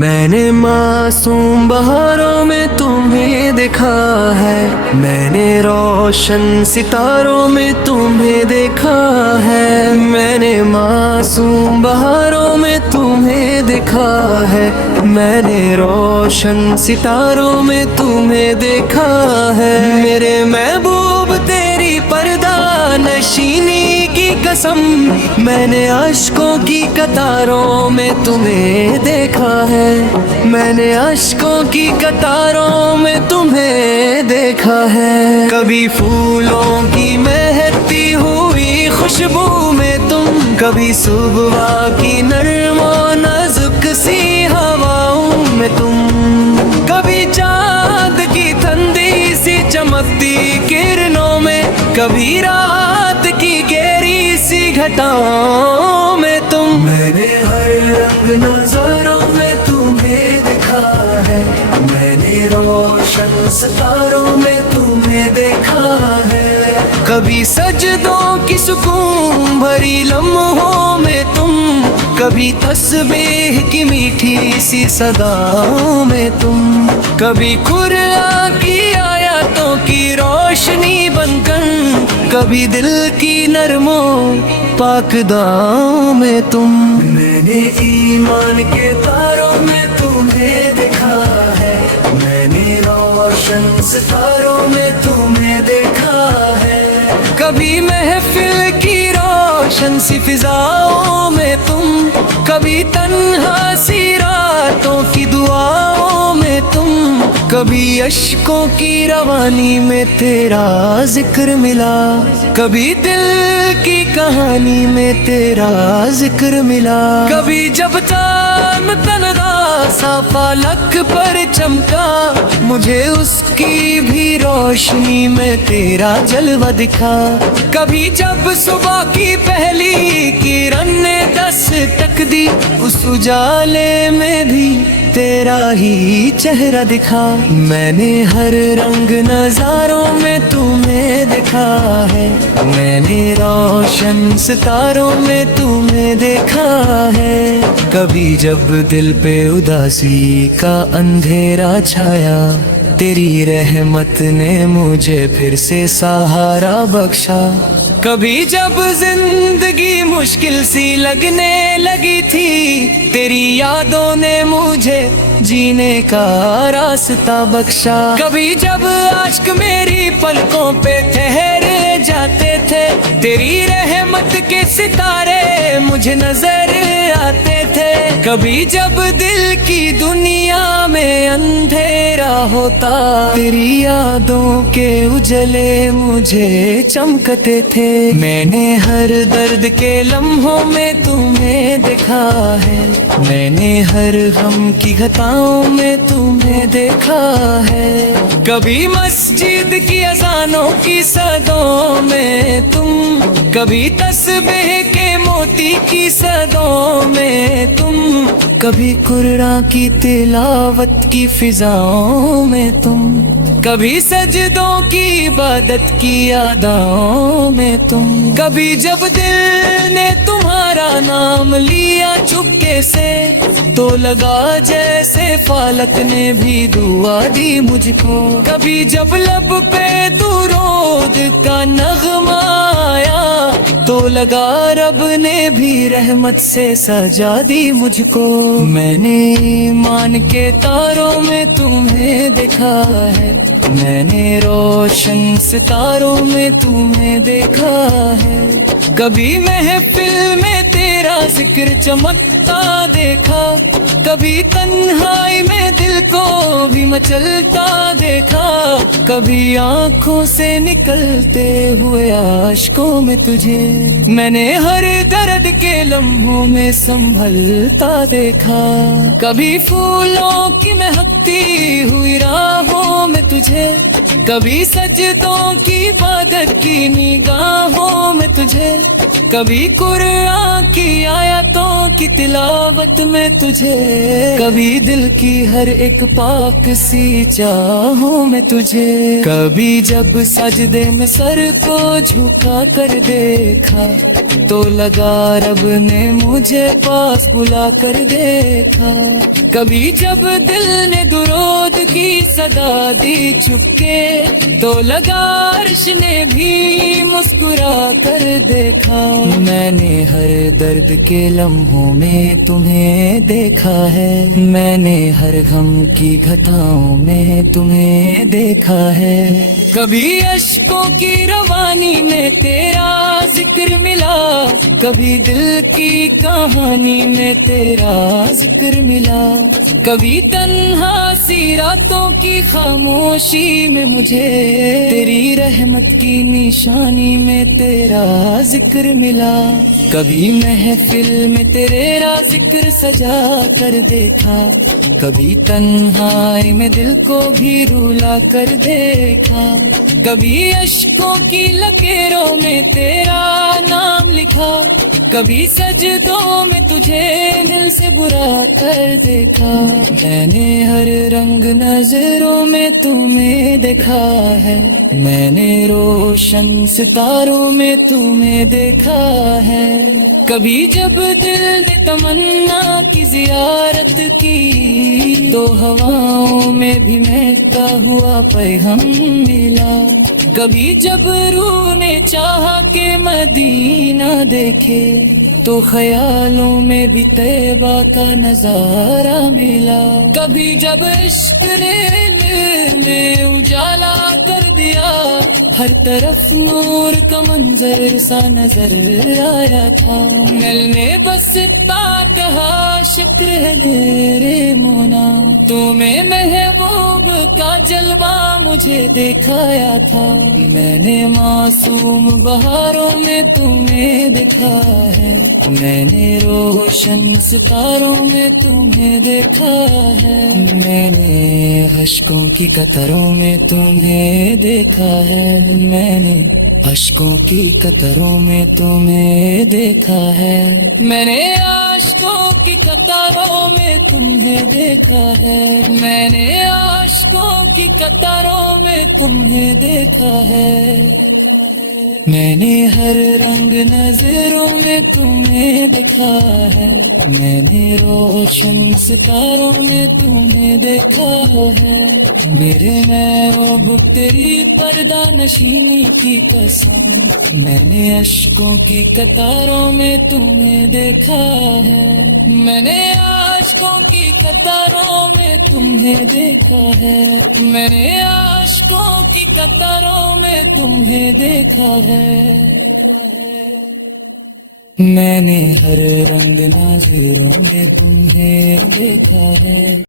میں نے معصوم بہاروں میں تمہیں دیکھا ہے، میں نے روشن ستاروں میں تمہیں دیکھا ہے، میں نے معصوم بہاروں میں تمہیں دیکھا ہے، میں نے روشن ستاروں میں تمہیں دیکھا ہے، میرے محبوب تیری پردہ نشینی کی قسم، میں نے اشکوں کی قطاروں میں تمہیں دیکھا ہے، میں نے اشکوں کی قطاروں میں تمہیں دیکھا ہے، کبھی پھولوں کی مہکتی ہوئی خوشبو میں تم، کبھی صبح کی نرم و نازک سی ہواؤں میں تم، کبھی چاند کی ٹھنڈی سی چمکتی کرنوں میں، کبھی رات کی گہری سی گھٹاؤں میں تم، میں نے ہر رنگ نظاروں میں تمہیں دیکھا ہے، میں نے روشن ستاروں میں تمہیں دیکھا ہے، کبھی سجدوں کی سکون بھری لمحوں میں تم، کبھی تسبیح کی میٹھی سی صداؤں میں تم، کبھی قرآن کی آیاتوں کی روشنی بن کر، کبھی دل کی نرم و پاک دعاؤں میں تم، میں نے ایمان کے تاروں میں تمہیں دیکھا ہے، میں نے روشن ستاروں میں تمہیں دیکھا ہے، کبھی محفل کی روشن سی فضاؤں میں تم، کبھی تنہا سی راتوں کی دعاؤں میں تم، کبھی اشکوں کی روانی میں تیرا ذکر ملا، کبھی دل کی کہانی میں تیرا ذکر ملا، کبھی جب چاند تنہا سا فلک پر چمکا، مجھے اس کی بھی روشنی میں تیرا جلوہ دکھا، کبھی جب صبح کی پہلی کرن نے دستک دی، اس اجالے میں بھی تیرا ہی چہرہ دکھا، میں نے ہر رنگ نظاروں میں تمہیں دیکھا ہے، میں نے روشن ستاروں میں تمہیں دیکھا ہے، کبھی جب دل پہ اداسی کا اندھیرا چھایا، تیری رحمت نے مجھے پھر سے سہارا بخشا، کبھی جب زندگی مشکل سی لگنے لگی تھی، تیری یادوں نے مجھے جینے کا راستہ بخشا، کبھی جب عشق میری پلکوں پہ ٹھہر جاتے تھے، تیری رحمت کے ستارے مجھے نظر آتے تھے، کبھی جب دل کی دنیا میں اندھیرا ہوتا، تیری یادوں کے اجلے مجھے چمکتے تھے، میں نے ہر درد کے لمحوں میں تمہیں دیکھا ہے، میں نے ہر غم کی گھٹاؤں میں تمہیں دیکھا ہے، کبھی مسجد کی اذانوں کی صدوں میں تم، کبھی تسبیح کے موتی کی صدوں میں تم، کبھی قرآن کی تلاوت کی فضاؤں میں تم، کبھی سجدوں کی عبادت کی اداؤں میں تم، کبھی جب دل نے تمہارا نام لیا چپکے سے، تو لگا جیسے فالک نے بھی دعا دی مجھ کو، کبھی جب لب پہ درود کا نغمہ آیا، تو لگا رب نے بھی رحمت سے سجا دی مجھ کو، میں نے ایمان کے تاروں میں تمہیں دیکھا ہے، میں نے روشن ستاروں میں تمہیں دیکھا ہے، کبھی محفل میں تیرا ذکر چمکتا دیکھا، کبھی تنہائی میں دل کو بھی مچلتا دیکھا، کبھی آنکھوں سے نکلتے ہوئے اشکوں میں تجھے میں نے ہر درد کے لمحوں میں سنبھلتا دیکھا، کبھی پھولوں کی مہکتی ہوئی راہوں میں تجھے، کبھی سجدوں کی عبادت کی نگاہوں میں تجھے، کبھی قرآن کی آیاتوں کی تلاوت میں تجھے کبھی دل کی ہر ایک پاک سی چاہوں میں تجھے، کبھی جب سجدے میں سر کو جھکا کر دیکھا تو لگا رب نے مجھے پاس بلا کر دیکھا، کبھی جب دل نے درود کی صدا دی چپکے تو لگا عرش نے بھی مسکرا کر دیکھا، میں نے ہر درد کے لمحوں میں تمہیں دیکھا ہے، میں نے ہر غم کی گھٹاؤں میں تمہیں دیکھا ہے، کبھی اشکوں کی روانی میں تیرا ذکر ملا، کبھی دل کی کہانی میں تیرا ذکر ملا، کبھی تنہا سی راتوں کی خاموشی میں مجھے تیری رحمت کی نشانی میں تیرا ذکر ملا، کبھی محفل میں تیرا ذکر سجا کر دیکھا، کبھی تنہائی میں دل کو بھی رولا کر دیکھا، کبھی اشکوں کی لکیروں میں تیرا نام لکھا، کبھی سجدوں میں تجھے دل سے برا کر دیکھا، میں نے ہر رنگ نظروں میں تمہیں دیکھا ہے، میں نے روشن ستاروں میں تمہیں دیکھا ہے، کبھی جب دل نے تمنا کی زیارت کی تو ہواؤں میں بھی مہکتا ہوا پیغام ملا، کبھی جب روح نے چاہا کہ مدینہ دیکھے تو خیالوں میں بھی طیبہ کا نظارہ ملا، کبھی جب عشق نے دل میں اجالا کر دیا ہر طرف نور کا منظر سا نظر آیا تھا، دل نے بس اتنا کہا شکر ہے میرے مولا، تمہیں محبوب کا جلوہ مجھے دکھایا تھا، میں نے معصوم بہاروں میں تمہیں دیکھا ہے، میں نے روشن ستاروں میں تمہیں دیکھا ہے، میں نے اشکوں کی قطروں میں تمہیں دیکھا ہے، میں نے اشکوں کی قطروں میں تمہیں دیکھا ہے، میں نے عاشقوں کی قطاروں میں تمہیں دیکھا ہے، میں نے عاشقوں کی قطاروں میں تمہیں دیکھا ہے، میں نے ہر رنگ نظروں میں تمہیں دیکھا ہے، میں نے روشن ستاروں میں تمہیں دیکھا ہے، میرے محبوب تیری پردہ نشینی کی قسم میں نے اشکوں کی قطاروں میں تمہیں دیکھا ہے، میں نے عاشقوں کی قطاروں میں تمہیں دیکھا ہے، میں نے عاشقوں کی قطاروں میں تمہیں دیکھا ہے، میں نے ہر رنگ ناظروں میں تمہیں دیکھا ہے۔